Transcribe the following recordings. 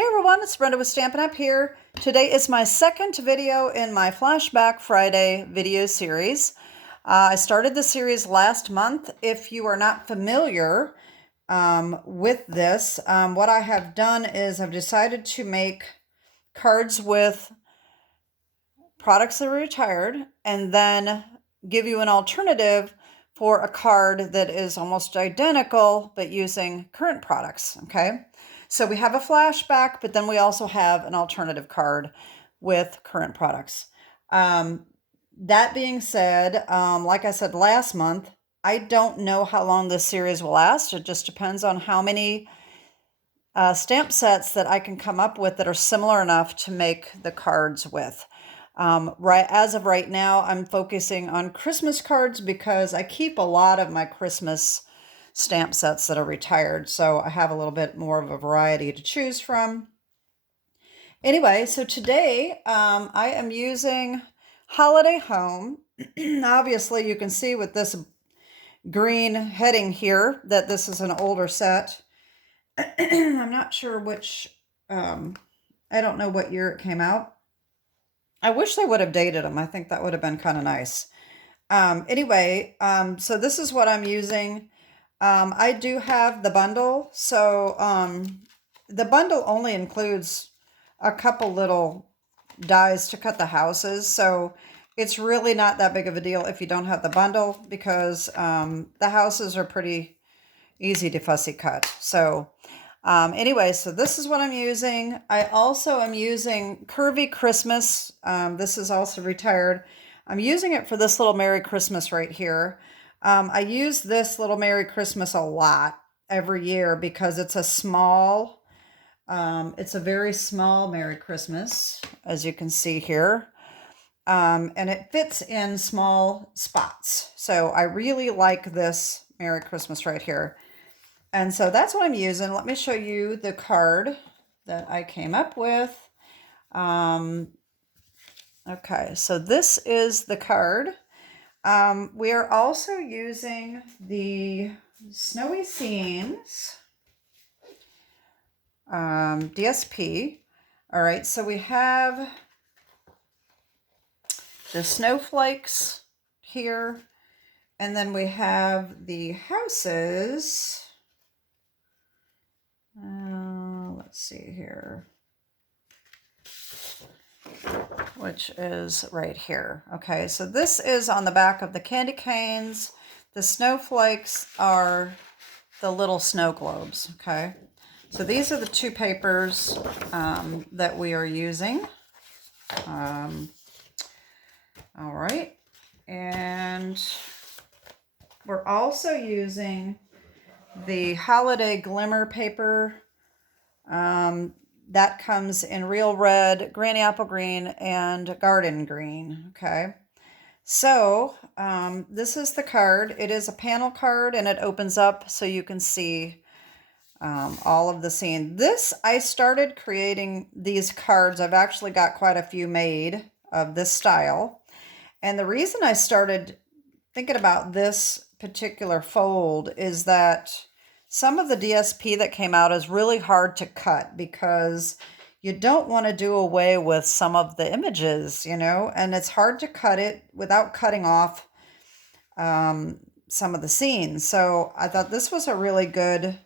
Hey everyone, it's Brenda with Stampin' Up! Here. Today is my second video in my Flashback Friday video series. I started the series last month. If you are not familiar with this, what I have done is I've decided to make cards with products that are retired and then give you an alternative for a card that is almost identical but using current products, okay? So we have a flashback, but then we also have an alternative card with current products. That being said, like I said last month, I don't know how long this series will last. It just depends on how many stamp sets that I can come up with that are similar enough to make the cards with. As of right now, I'm focusing on Christmas cards because I keep a lot of my Christmas stamp sets that are retired, so I have a little bit more of a variety to choose from. Anyway, so today I am using Holiday Home. Obviously, you can see with this green heading here that this is an older set. I'm not sure which, I don't know what year it came out. I wish they would have dated them. I think that would have been kind of nice. Anyway, so this is what I'm using. I do have the bundle. So the bundle only includes a couple little dies to cut the houses. So it's really not that big of a deal if you don't have the bundle because the houses are pretty easy to fussy cut. So anyway, so this is what I'm using. I also am using Curvy Christmas. This is also retired. I'm using it for this little Merry Christmas right here. I use this little Merry Christmas a lot every year because it's a small, it's a very small Merry Christmas, as you can see here. And it fits in small spots. So I really like this Merry Christmas right here. And so that's what I'm using. Let me show you the card that I came up with. Okay, so this is the card. We are also using the Snowy Scenes DSP. All right, so we have the snowflakes here, and then we have the houses. Let's see here, which is right here. Okay, so this is on the back of the candy canes. The snowflakes are the little snow globes, okay? So these are the two papers that we are using. All right, and we're also using the Holiday Glimmer paper. That comes in Real Red, Granny Apple Green, and Garden Green, okay? So this is the card. It is a panel card, and it opens up so you can see all of the scene. I started creating these cards. I've actually got quite a few made of this style. And the reason I started thinking about this particular fold is that some of the DSP that came out is really hard to cut because you don't want to do away with some of the images, you know, and it's hard to cut it without cutting off some of the scenes. So I thought this was a really good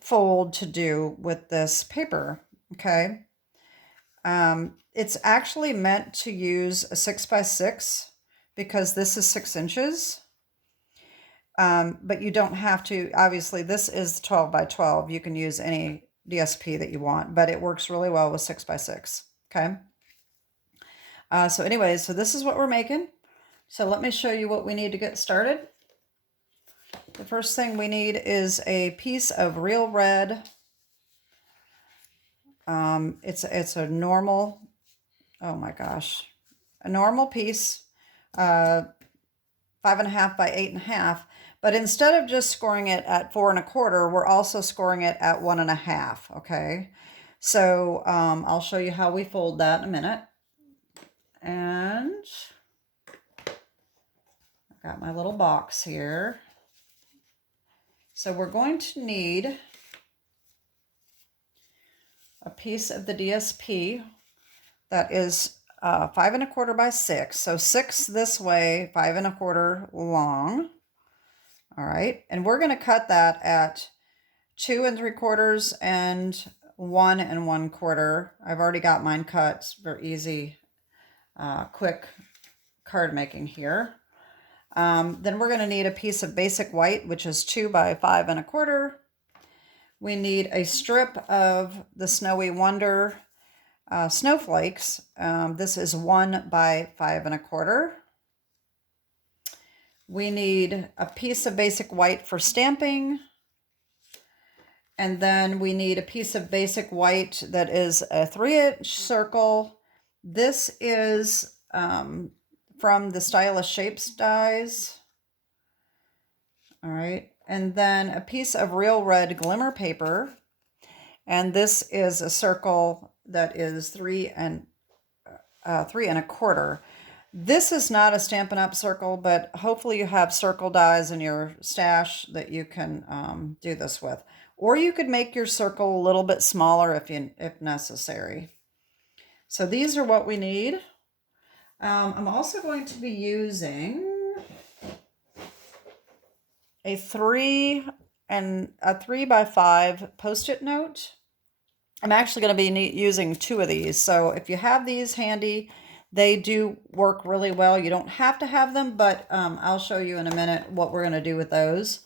fold to do with this paper, okay? It's actually meant to use a 6x6 because this is 6 inches. But you don't have to, obviously this is 12 by 12. You can use any DSP that you want, but it works really well with 6x6, okay? So anyways, so this is what we're making. So let me show you what we need to get started. The first thing we need is a piece of Real Red. It's a normal, oh my gosh, a normal piece, 5.5 by 8.5. But instead of just scoring it at 4 1/4, we're also scoring it at 1 1/2, okay? So I'll show you how we fold that in a minute. And I've got my little box here. So we're going to need a piece of the DSP that is 5 1/4 by 6. So 6 this way, 5 1/4 long. All right, and we're going to cut that at 2 3/4 and 1 1/4. I've already got mine cut. It's very easy, quick card making here. Then we're going to need a piece of basic white, which is 2 by 5 1/4. We need a strip of the Snowy Wonder snowflakes. This is 1 by 5 1/4. We need a piece of basic white for stamping. And then we need a piece of basic white that is a 3-inch circle. This is from the Stylish Shapes dies. All right. And then a piece of real red glimmer paper. And this is a circle that is 3 1/4. This is not a Stampin' Up! Circle, but hopefully you have circle dies in your stash that you can do this with. Or you could make your circle a little bit smaller if necessary. So these are what we need. I'm also going to be using a 3 by 5 Post-it note. I'm actually going to be using 2 of these. So if you have these handy, they do work really well. You don't have to have them, but I'll show you in a minute what we're going to do with those.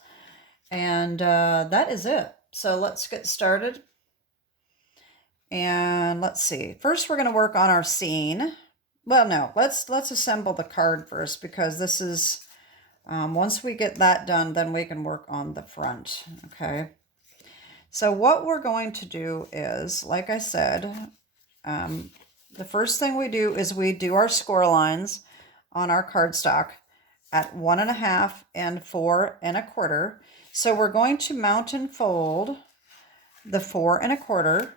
And that is it. So let's get started. And let's see. First, we're going to work on our scene. Well, no, let's assemble the card first, because this is, once we get that done, then we can work on the front. Okay. So what we're going to do is, like I said, the first thing we do is we do our score lines on our cardstock at 1 1/2 and 4 1/4. So we're going to mount and fold the 4 1/4,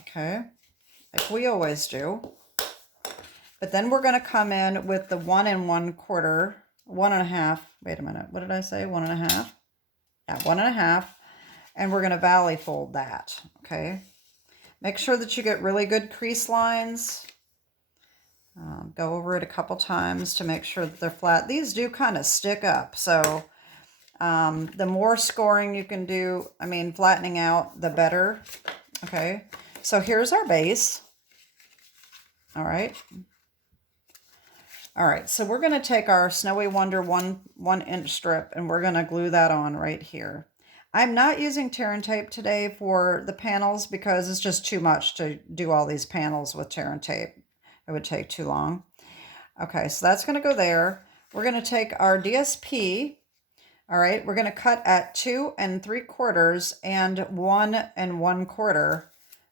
okay, like we always do. But then we're going to come in with the 1 1/4, 1 1/2. Wait a minute, what did I say? 1 1/2. Yeah, 1 1/2, and we're going to valley fold that. Okay. Make sure that you get really good crease lines. Go over it a couple times to make sure that they're flat. These do kind of stick up, so the more scoring you can do, flattening out, the better. Okay, so here's our base. All right. All right, so we're going to take our Snowy Wonder 1-inch strip, and we're going to glue that on right here. I'm not using tear and tape today for the panels because it's just too much to do all these panels with tear and tape. It would take too long. Okay, so that's going to go there. We're going to take our DSP. All right, we're going to cut at 2 3/4 and 1 1/4.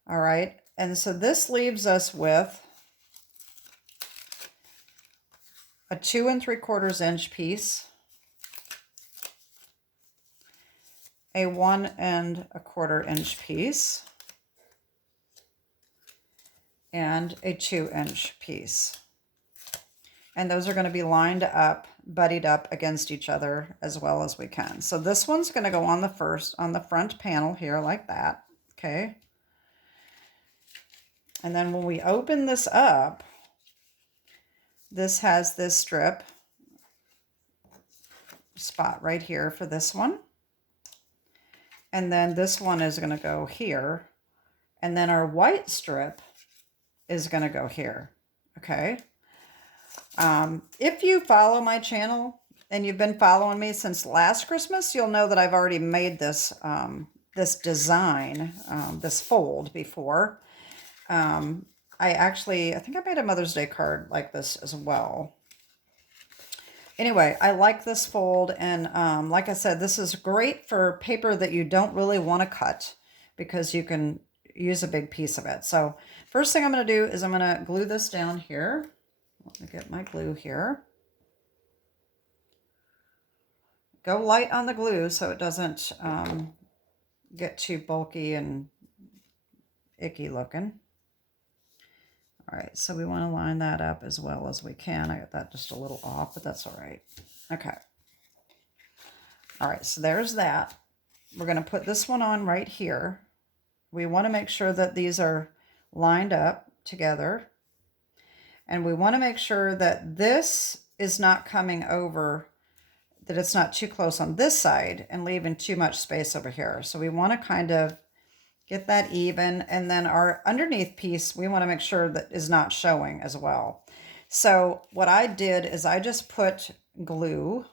All right, and so this leaves us with a 2 3/4 inch piece, a 1 1/4 inch piece, and a 2-inch piece. And those are going to be lined up, buddied up against each other as well as we can. So this one's going to go on the front panel here like that. Okay. And then when we open this up, this has this strip spot right here for this one. And then this one is going to go here. And then our white strip is going to go here. Okay. If you follow my channel and you've been following me since last Christmas, you'll know that I've already made this, this design, this fold before. I think I made a Mother's Day card like this as well. Anyway, I like this fold, and like I said, this is great for paper that you don't really want to cut because you can use a big piece of it. So first thing I'm going to do is I'm going to glue this down here. Let me get my glue here. Go light on the glue so it doesn't get too bulky and icky looking. All right, so we want to line that up as well as we can. I got that just a little off, but that's all right. Okay. All right, so there's that. We're going to put this one on right here. we want to make sure that these are lined up together. And we want to make sure that this is not coming over, that it's not too close on this side and leaving too much space over here. So we want to kind of get that even. And then our underneath piece, we want to make sure that is not showing as well. So what I did is I just put glue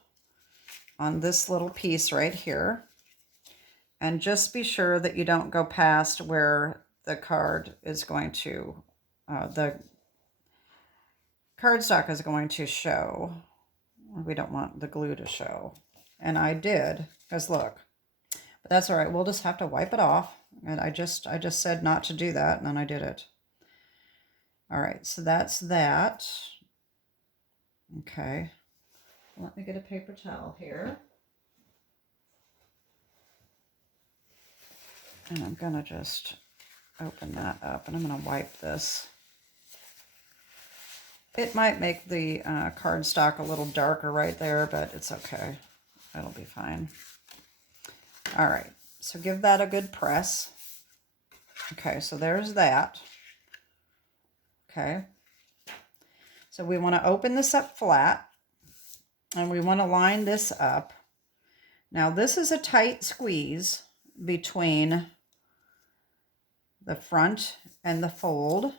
on this little piece right here. And just be sure that you don't go past where the card is going to, the cardstock is going to show. We don't want the glue to show. And I did, because look, but that's all right. We'll just have to wipe it off. And I just said not to do that, and then I did it. All right, so that's that. Okay, let me get a paper towel here. And I'm gonna just open that up, and I'm gonna wipe this. It might make the cardstock a little darker right there, but it's okay. It'll be fine. All right, so give that a good press. Okay, so there's that. Okay, so we want to open this up flat, and we want to line this up. Now this is a tight squeeze between the front and the fold.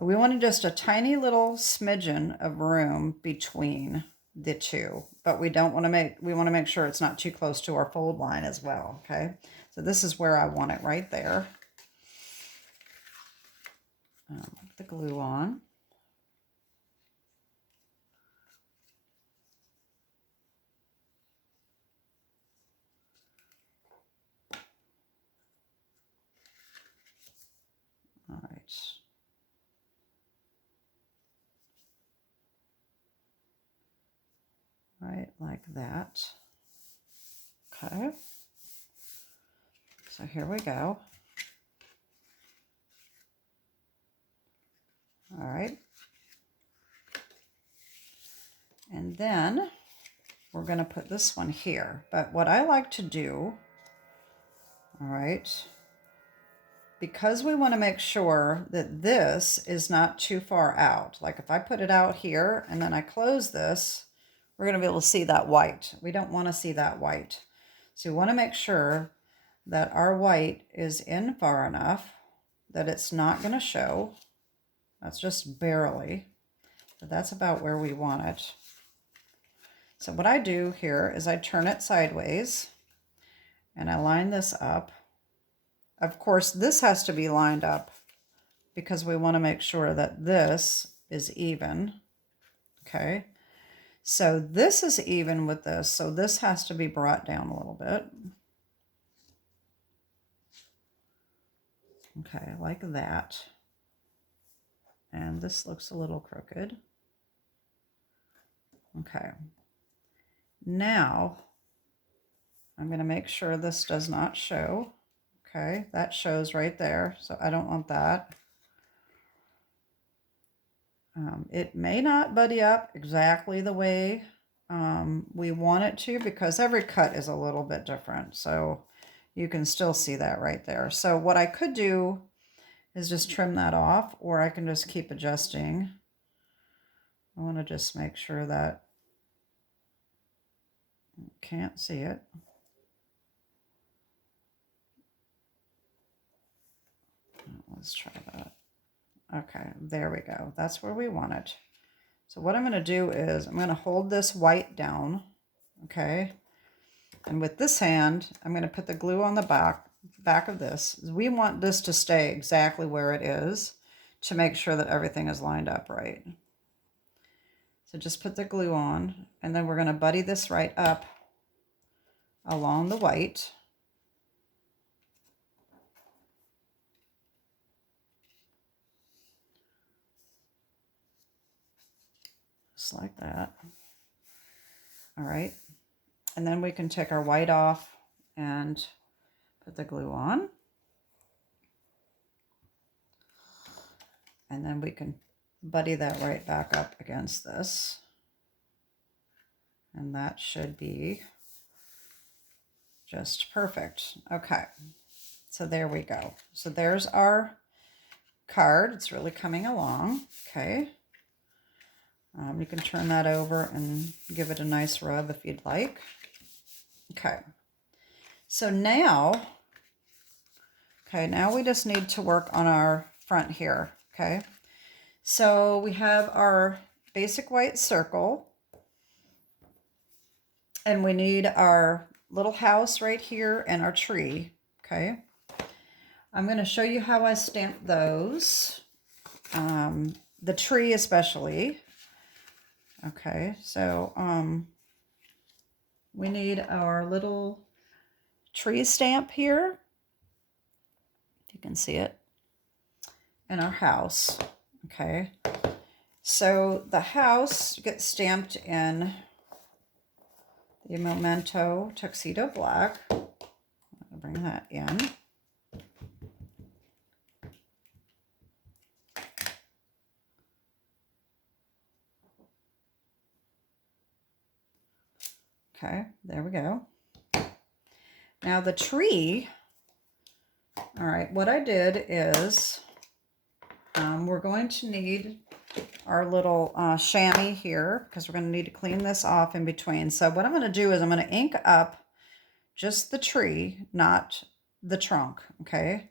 We want just a tiny little smidgen of room between the two, but we want to make sure it's not too close to our fold line as well. Okay, so this is where I want it, right there. Put the glue on. All right. Right, like that. Okay. So here we go. All right. And then we're going to put this one here. But what I like to do, all right, because we want to make sure that this is not too far out. Like if I put it out here and then I close this, we're going to be able to see that white. We don't want to see that white. So we want to make sure that our white is in far enough that it's not going to show. That's just barely, but that's about where we want it. So what I do here is I turn it sideways and I line this up. Of course, this has to be lined up because we want to make sure that this is even. Okay, so this is even with this, so this has to be brought down a little bit. Okay, like that. And this looks a little crooked. Okay. Now, I'm going to make sure this does not show. Okay, that shows right there, so I don't want that. It may not buddy up exactly the way we want it to, because every cut is a little bit different, so you can still see that right there. So what I could do is just trim that off, or I can just keep adjusting. I want to just make sure that you can't see it. Let's try that. Okay, there we go. That's where we want it. So what I'm going to do is I'm going to hold this white down, okay? And with this hand, I'm going to put the glue on the back of this. We want this to stay exactly where it is to make sure that everything is lined up right. So just put the glue on, and then we're going to buddy this right up along the white. Just like that. All right. And then we can take our white off and put the glue on. And then we can buddy that right back up against this. And that should be just perfect. Okay. So there we go. So there's our card. It's really coming along. Okay. You can turn that over and give it a nice rub if you'd like. Okay. So now, now we just need to work on our front here. Okay. So we have our basic white circle. And we need our little house right here and our tree. Okay. I'm going to show you how I stamp those. The tree especially. Okay, so we need our little tree stamp here. You can see it. And our house. Okay. So the house gets stamped in the Memento Tuxedo Black. I'll bring that in. Okay, there we go. Now the tree, all right, what I did is we're going to need our little chamois here because we're going to need to clean this off in between. So what I'm going to do is I'm going to ink up just the tree, not the trunk, okay?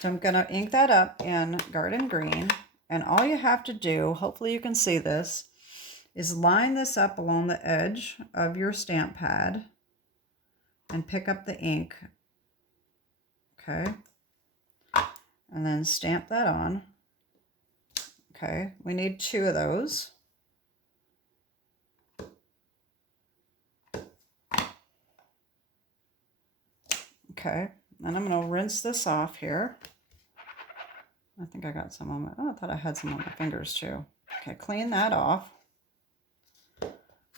So I'm going to ink that up in Garden Green, and all you have to do, hopefully you can see this, is line this up along the edge of your stamp pad and pick up the ink, okay? And then stamp that on. Okay, we need 2 of those. Okay, and I'm going to rinse this off here. I think I got some on my, oh, I thought I had some on my fingers too. Okay, clean that off.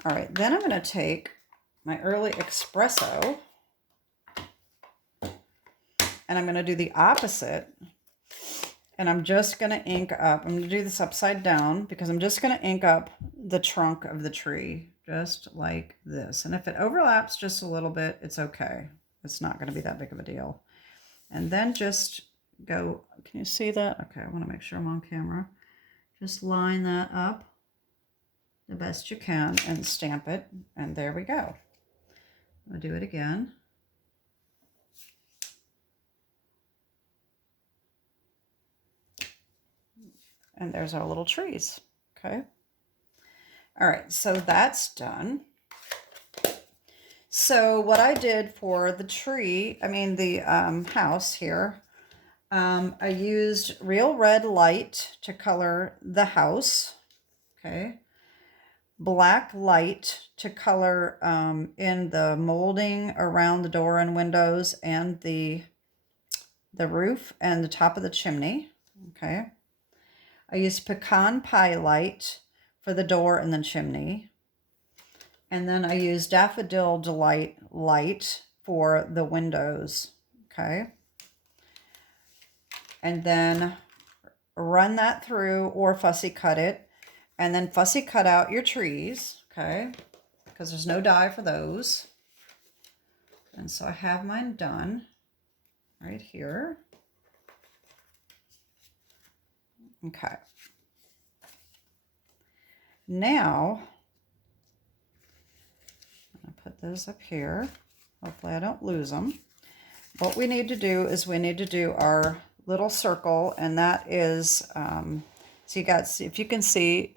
All right, then I'm going to take my early espresso and I'm going to do the opposite. And I'm just going to ink up, I'm going to do this upside down because I'm just going to ink up the trunk of the tree, just like this. And if it overlaps just a little bit, it's okay. It's not going to be that big of a deal. And then just go, can you see that? Okay, I want to make sure I'm on camera. Just line that up the best you can and stamp it. And there we go. I'll do it again. And there's our little trees, okay? All right, so that's done. So what I did for the tree, I mean the house here, I used real red light to color the house, okay? Black light to color in the molding around the door and windows and the roof and the top of the chimney, okay? I used pecan pie light for the door and the chimney. And then I used daffodil delight light for the windows, okay? And then run that through or fussy cut it. And then fussy cut out your trees, okay? Because there's no dye for those. And so I have mine done right here. Okay. Now, I'll put those up here. Hopefully I don't lose them. What we need to do is we need to do our little circle, and that is, so you got, if you can see,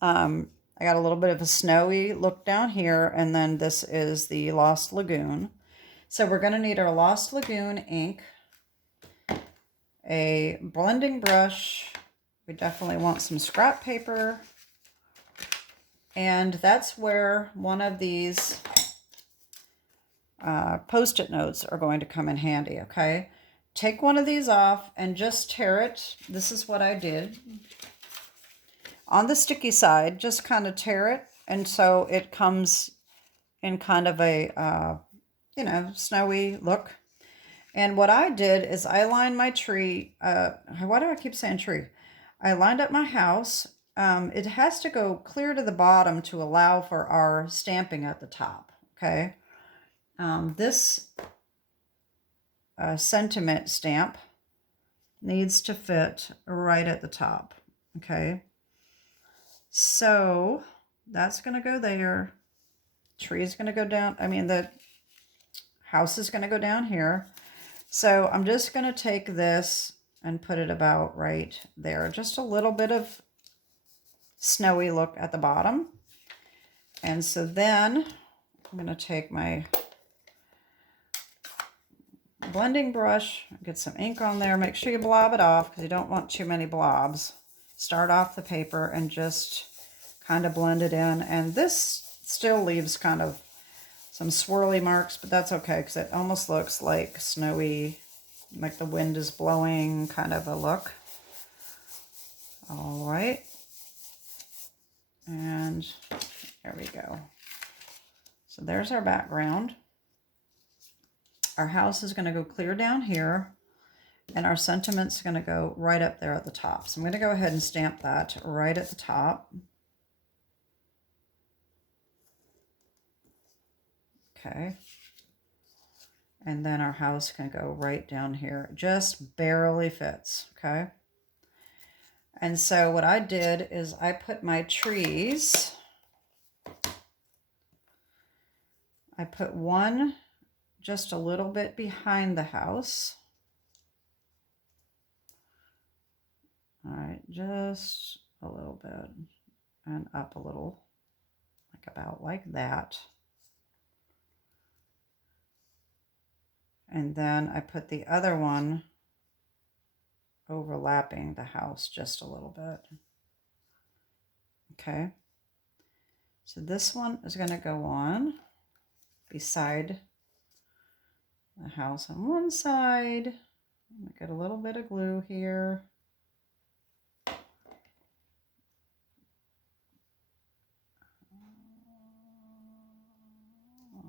I got a little bit of a snowy look down here, and then this is the Lost Lagoon. So we're going to need our Lost Lagoon ink, a blending brush. We definitely want some scrap paper. And that's where one of these Post-it notes are going to come in handy, okay? Take one of these off and just tear it. This is what I did. On the sticky side, just kind of tear it. And so it comes in kind of a, you know, snowy look. And what I did is I lined my tree. Why do I keep saying tree? I lined up my house. It has to go clear to the bottom to allow for our stamping at the top, okay? This sentiment stamp needs to fit right at the top, okay? So that's going to go there. Tree is going to go down. I mean, the house is going to go down here. So I'm just going to take this and put it about right there. Just a little bit of snowy look at the bottom. And so then I'm going to take my blending brush, get some ink on there. Make sure you blob it off because you don't want too many blobs. Start off the paper and just kind of blend it in. And this still leaves kind of some swirly marks, but that's okay because it almost looks like snowy, like the wind is blowing kind of a look. All right. And there we go. So there's our background. Our house is going to go clear down here, and our sentiment's going to go right up there at the top. So I'm going to go ahead and stamp that right at the top. Okay. And then our house can go right down here. It just barely fits, okay? And so what I did is I put my trees, I put one just a little bit behind the house. All right, just a little bit and up a little, like about like that. And then I put the other one overlapping the house just a little bit. Okay. So this one is going to go on beside the house on one side. Get a little bit of glue here.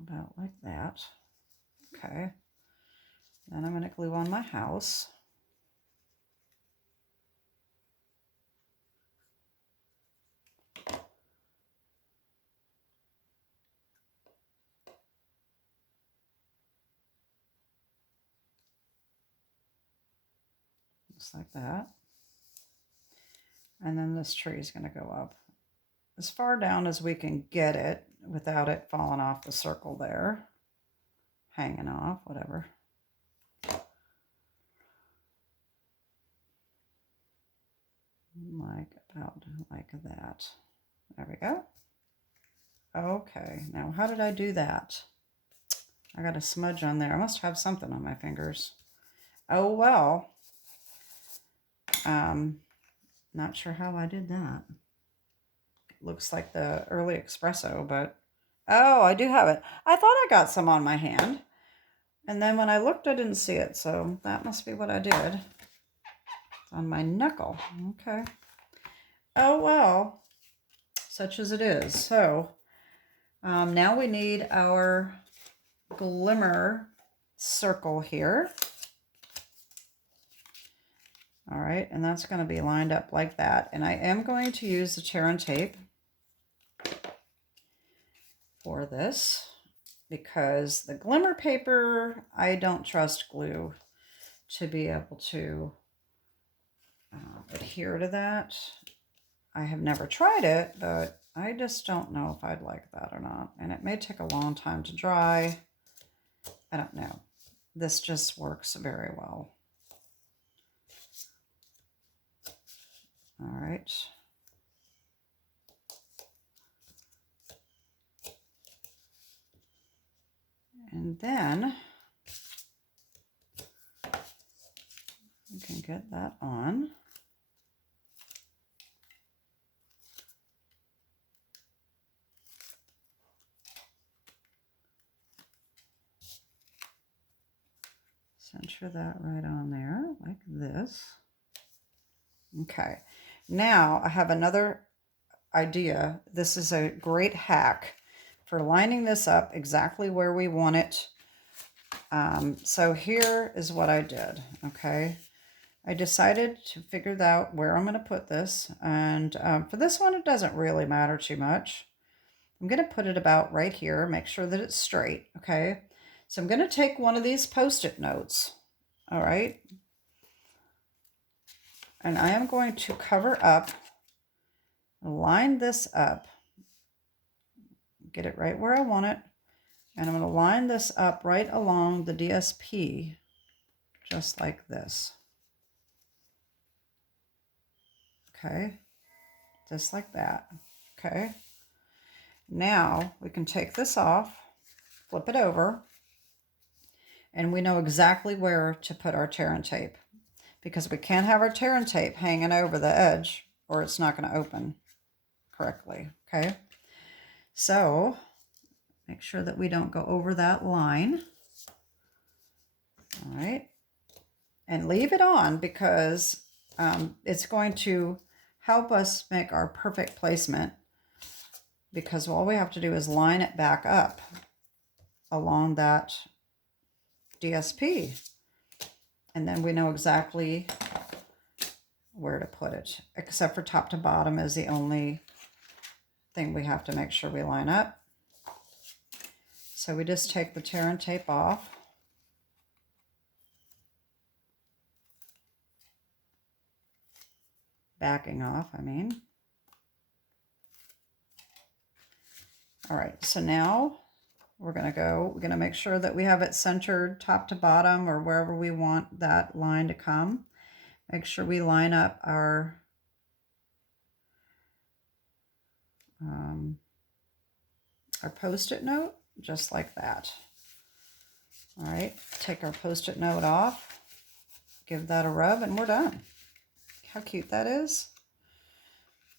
About like that. Okay. Then I'm going to glue on my house. Just like that. And then this tree is going to go up as far down as we can get it without it falling off the circle there. Hanging off, whatever. Like about like that. There we go. Okay, now how did I do that? I got a smudge on there. I must have something on my fingers. Oh well. Not sure how I did that. Looks like the early espresso, but oh, I do have it. I thought I got some on my hand, and then when I looked, I didn't see it, so that must be what I did. It's on my knuckle. Okay. Oh well, such as it is. So now we need our Glimmer circle here. All right, and that's going to be lined up like that. And I am going to use the tear and tape for this because the Glimmer paper, I don't trust glue to be able to adhere to that. I have never tried it, but I just don't know if I'd like that or not. And it may take a long time to dry. I don't know. This just works very well. All right. And then we can get that on. Center that right on there like this. Okay. Now I have another idea. This is a great hack for lining this up exactly where we want it. So here is what I did, okay? I decided to figure out where I'm going to put this. And for this one, it doesn't really matter too much. I'm going to put it about right here. Make sure that it's straight, okay? So I'm going to take one of these Post-it notes, all right? And I am going to cover up, line this up, get it right where I want it, and I'm going to line this up right along the DSP, just like this. Okay, just like that. Okay, now we can take this off, flip it over, and we know exactly where to put our tear and tape, because we can't have our tear and tape hanging over the edge or it's not going to open correctly. Okay, so make sure that we don't go over that line. All right, and leave it on, because it's going to help us make our perfect placement, because all we have to do is line it back up along that DSP, and then we know exactly where to put it, except for top to bottom is the only thing we have to make sure we line up. So we just take the tear and tape off. Backing off, I mean. All right, so now we're gonna make sure that we have it centered top to bottom, or wherever we want that line to come. Make sure we line up our Post-it note, just like that. All right, take our Post-it note off, give that a rub, and we're done. How cute that is.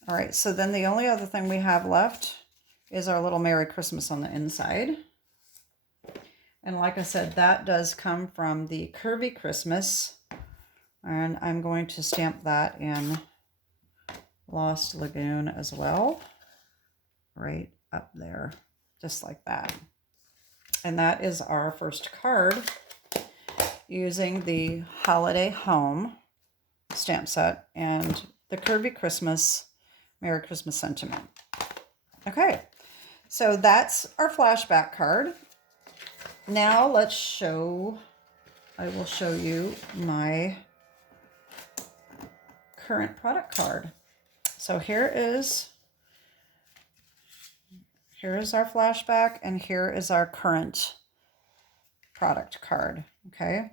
All right, so then the only other thing we have left is our little Merry Christmas on the inside. And like I said, that does come from the Curvy Christmas. And I'm going to stamp that in Lost Lagoon as well. Right up there, just like that. And that is our first card using the Holiday Home stamp set and the Curvy Christmas Merry Christmas sentiment. Okay, so that's our flashback card. Now I will show you my current product card. So here is our flashback, and here is our current product card. Okay,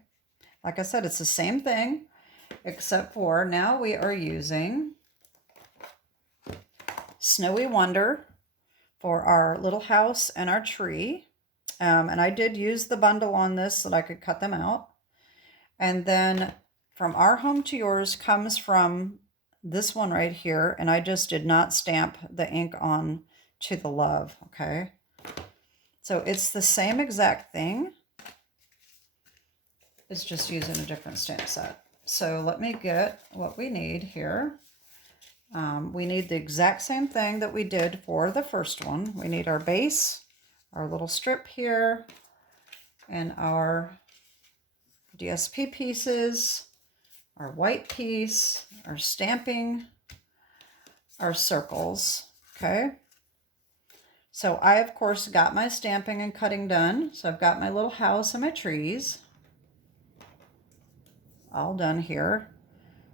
like I said, it's the same thing, except for now we are using Snowy Wonder for our little house and our tree. And I did use the bundle on this so that I could cut them out. And then From Our Home to Yours comes from this one right here, and I just did not stamp the ink on to the love, okay? So it's the same exact thing. It's just using a different stamp set. So let me get what we need here. We need the exact same thing that we did for the first one. We need our base, our little strip here, and our DSP pieces, our white piece, our stamping, our circles, okay? So I, of course, got my stamping and cutting done. So I've got my little house and my trees all done here.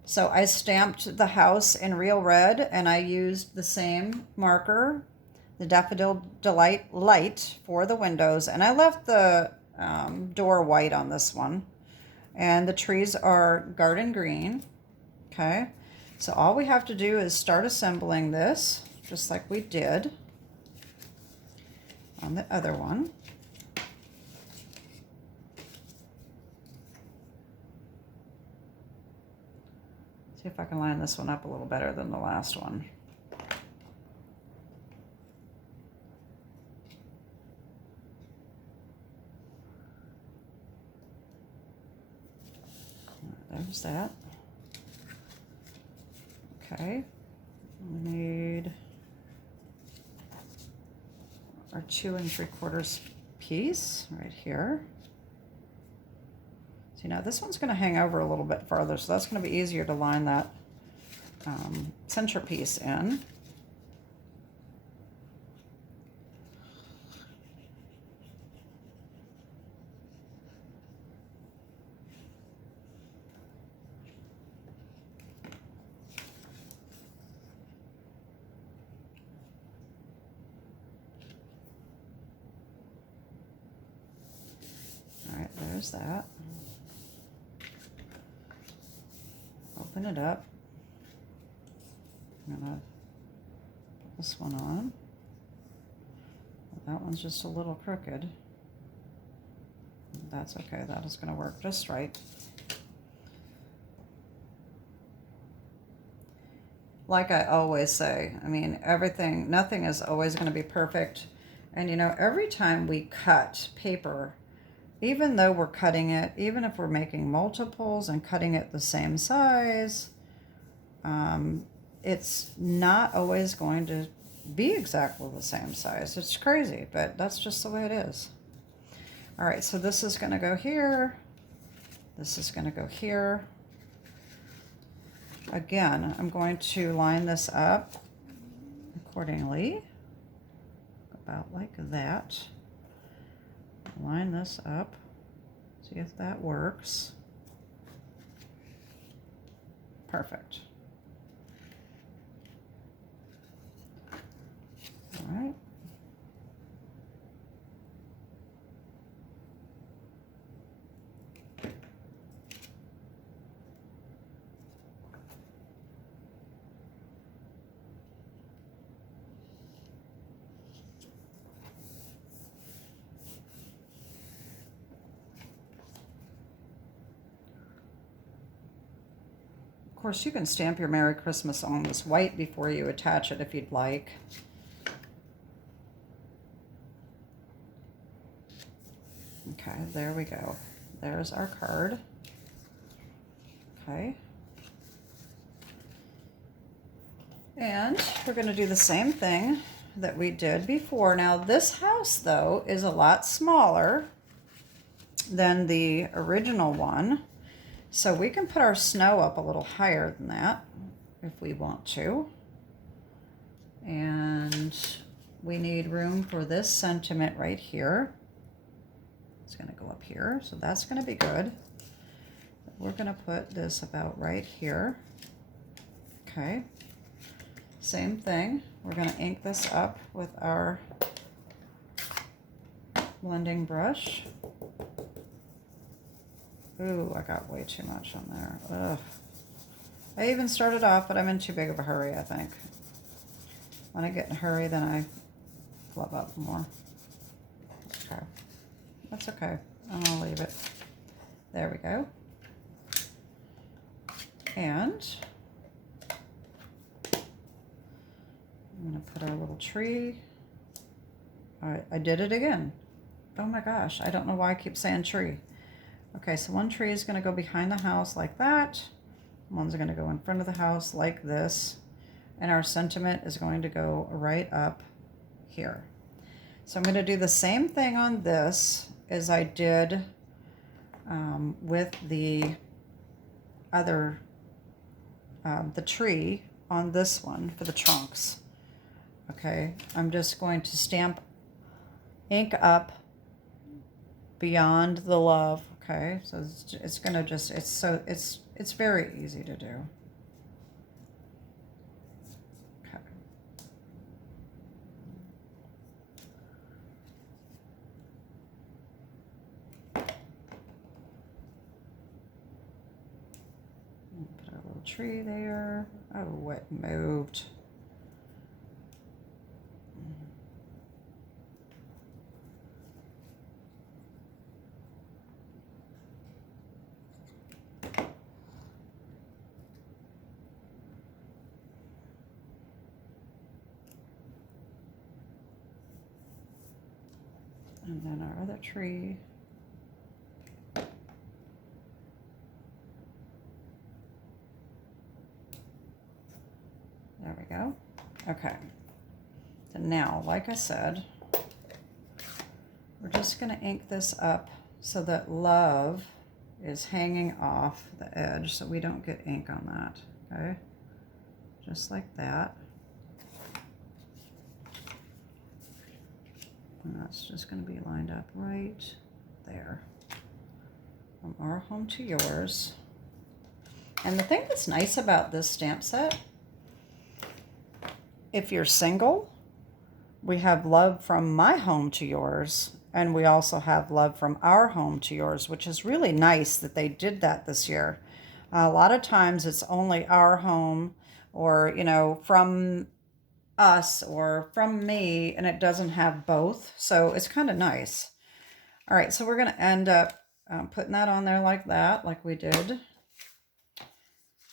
So I stamped the house in real red, and I used the same marker, the Daffodil Delight Light, for the windows. And I left the door white on this one. And the trees are garden green, okay? So all we have to do is start assembling this, just like we did on the other one. See if I can line this one up a little better than the last one. There's that. Okay, we need our 2 3/4 piece right here. See, now this one's going to hang over a little bit farther, so that's going to be easier to line that centerpiece in. there's that. Open it up. I'm gonna put this one on. That one's just a little crooked. That's okay, that is gonna work just right. Like I always say, I mean, nothing is always gonna be perfect. And you know, every time we cut paper, even though we're cutting it, even if we're making multiples and cutting it the same size, it's not always going to be exactly the same size. It's crazy, but that's just the way it is. All right, so this is going to go here. This is going to go here. Again, I'm going to line this up accordingly, about like that. Line this up, see if that works. Perfect. All right. Of course, you can stamp your Merry Christmas on this white before you attach it if you'd like. Okay, there we go. There's our card. Okay. And we're going to do the same thing that we did before. Now, this house, though, is a lot smaller than the original one. So we can put our snow up a little higher than that if we want to. And we need room for this sentiment right here. It's going to go up here, so that's going to be good. We're going to put this about right here. Okay. Same thing. We're going to ink this up with our blending brush. Ooh, I got way too much on there. Ugh. I even started off, but I'm in too big of a hurry, I think. When I get in a hurry, then I flub up more. Okay. That's okay. I'm going to leave it. There we go. And I'm going to put our little tree. All right, I did it again. Oh my gosh, I don't know why I keep saying tree. Okay, so one tree is going to go behind the house like that. One's going to go in front of the house like this. And our sentiment is going to go right up here. So I'm going to do the same thing on this as I did with the other, the tree on this one for the trunks. Okay, I'm just going to stamp ink up beyond the love. Okay, so it's gonna just, it's very easy to do. Okay. Put a little tree there. Oh, it moved. And then our other tree. There we go. Okay. So now, like I said, we're just going to ink this up so that love is hanging off the edge so we don't get ink on that. Okay? Just like that. And that's just going to be lined up right there. From our home to yours. And the thing that's nice about this stamp set, if you're single, we have love from my home to yours. And we also have Love from Our Home to Yours, which is really nice that they did that this year. A lot of times it's only our home or, you know, from us or from me, and it doesn't have both. So it's kind of nice. All right, so we're going to end up putting that on there like that, like we did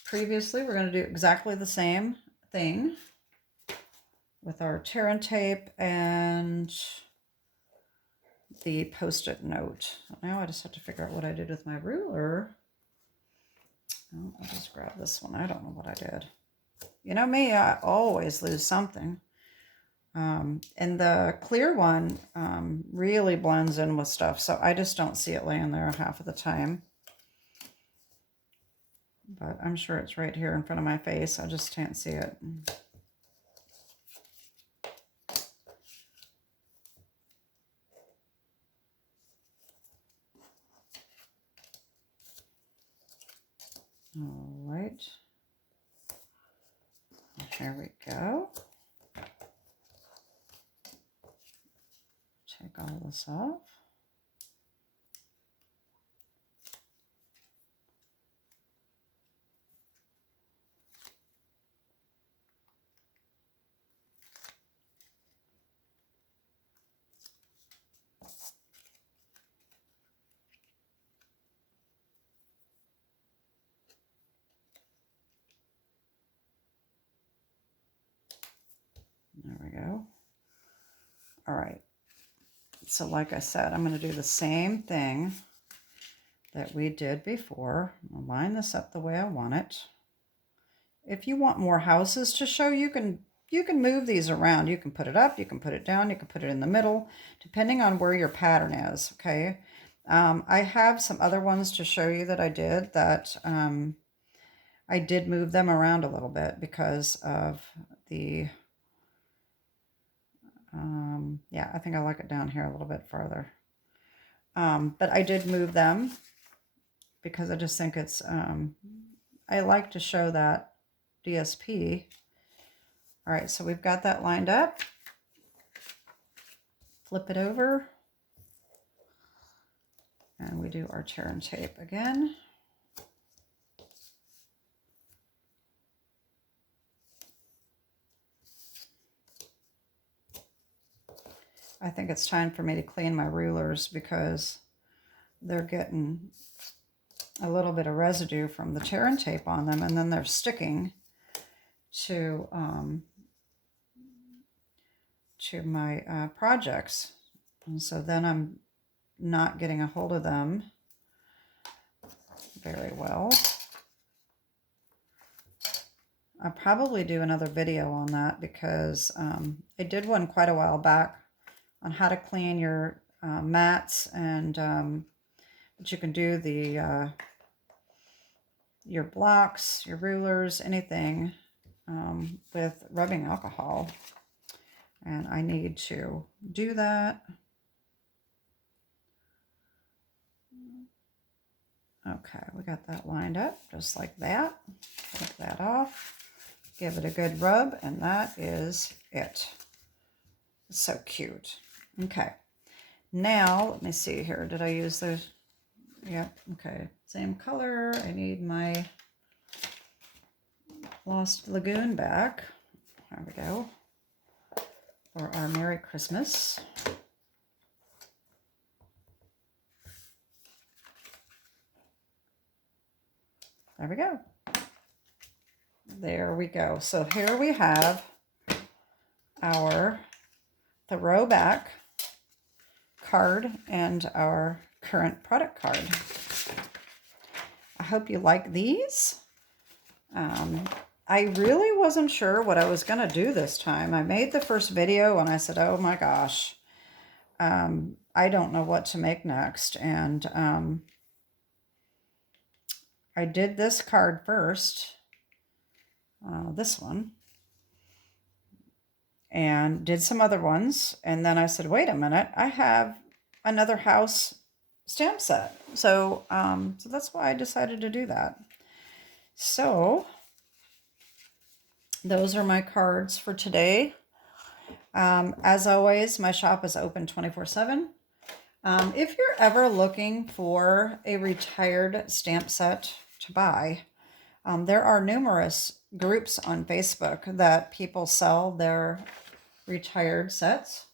previously. We're going to do exactly the same thing with our tear and tape and the post-it note. Now I just have to figure out what I did with my ruler. Oh, I'll just grab this one. I don't know what I did. You know me, I always lose something. And the clear one really blends in with stuff, so I just don't see it laying there half of the time. But I'm sure it's right here in front of my face. I just can't see it. All right. There we go. Take all this off. There we go. All right. So like I said, I'm going to do the same thing that we did before. I'll line this up the way I want it. If you want more houses to show, you can move these around. You can put it up, you can put it down, you can put it in the middle, depending on where your pattern is, okay? I have some other ones to show you that I did that I did move them around a little bit because of the, yeah, I think I like it down here a little bit farther. But I did move them because I just think it's, I like to show that DSP. All right, so we've got that lined up. Flip it over. And we do our tear and tape again. I think it's time for me to clean my rulers because they're getting a little bit of residue from the tear and tape on them, and then they're sticking to my projects. And so then I'm not getting a hold of them very well. I'll probably do another video on that because I did one quite a while back on how to clean your mats, and but you can do the your blocks, your rulers, anything with rubbing alcohol. And I need to do that. Okay, we got that lined up just like that. Take that off, give it a good rub, and that is it. It's so cute. Okay, now let me see here. Did I use those? Yep, okay, same color. I need my Lost Lagoon back. There we go. For our Merry Christmas. There we go. There we go. So here we have our throwback card and our current product card. I hope you like these. I really wasn't sure what I was going to do this time. I made the first video and I said, oh my gosh, I don't know what to make next. And I did this card first, this one, and did some other ones. And then I said, wait a minute, I have another house stamp set. So, so that's why I decided to do that. So those are my cards for today. As always, my shop is open 24/7. If you're ever looking for a retired stamp set to buy, there are numerous groups on Facebook that people sell their retired sets.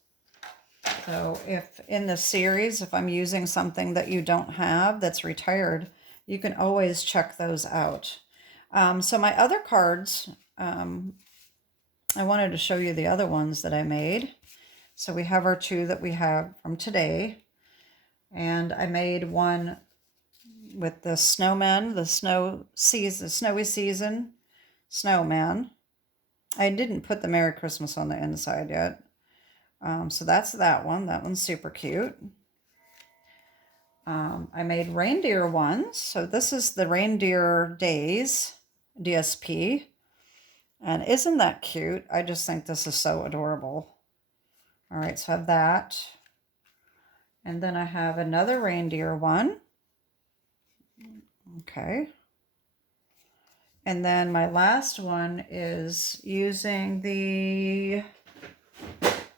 So if in the series, if I'm using something that you don't have that's retired, you can always check those out. So my other cards, I wanted to show you the other ones that I made. So we have our two that we have from today. And I made one with the snowman, the snowy season snowman. I didn't put the Merry Christmas on the inside yet. So that's that one. That one's super cute. I made reindeer ones. So this is the Reindeer Days DSP. And isn't that cute? I just think this is so adorable. All right, so I have that. And then I have another reindeer one. Okay. And then my last one is using the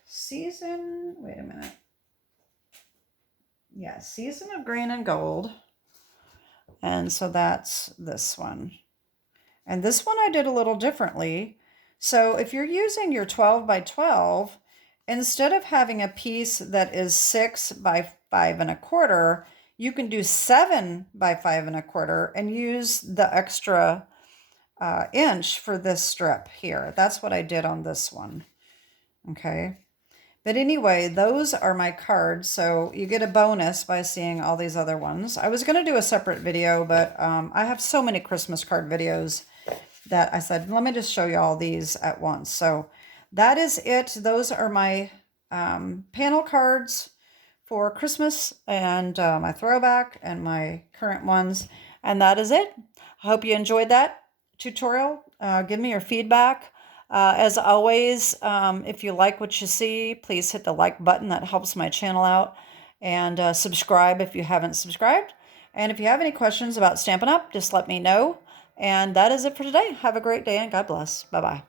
season, wait a minute. Yeah, Season of Green and Gold. And so that's this one. And this one I did a little differently. So if you're using your 12 by 12, instead of having a piece that is 6 by 5 1/4, you can do 7 by 5 1/4 and use the extra inch for this strip here. That's what I did on this one. Okay. But anyway, those are my cards. So you get a bonus by seeing all these other ones. I was going to do a separate video, but I have so many Christmas card videos that I said, let me just show you all these at once. So that is it. Those are my panel cards for Christmas and my throwback and my current ones. And that is it. I hope you enjoyed that tutorial. Give me your feedback. As always, if you like what you see, please hit the like button. That helps my channel out. And subscribe if you haven't subscribed. And if you have any questions about Stampin' Up, just let me know. And that is it for today. Have a great day and God bless. Bye-bye.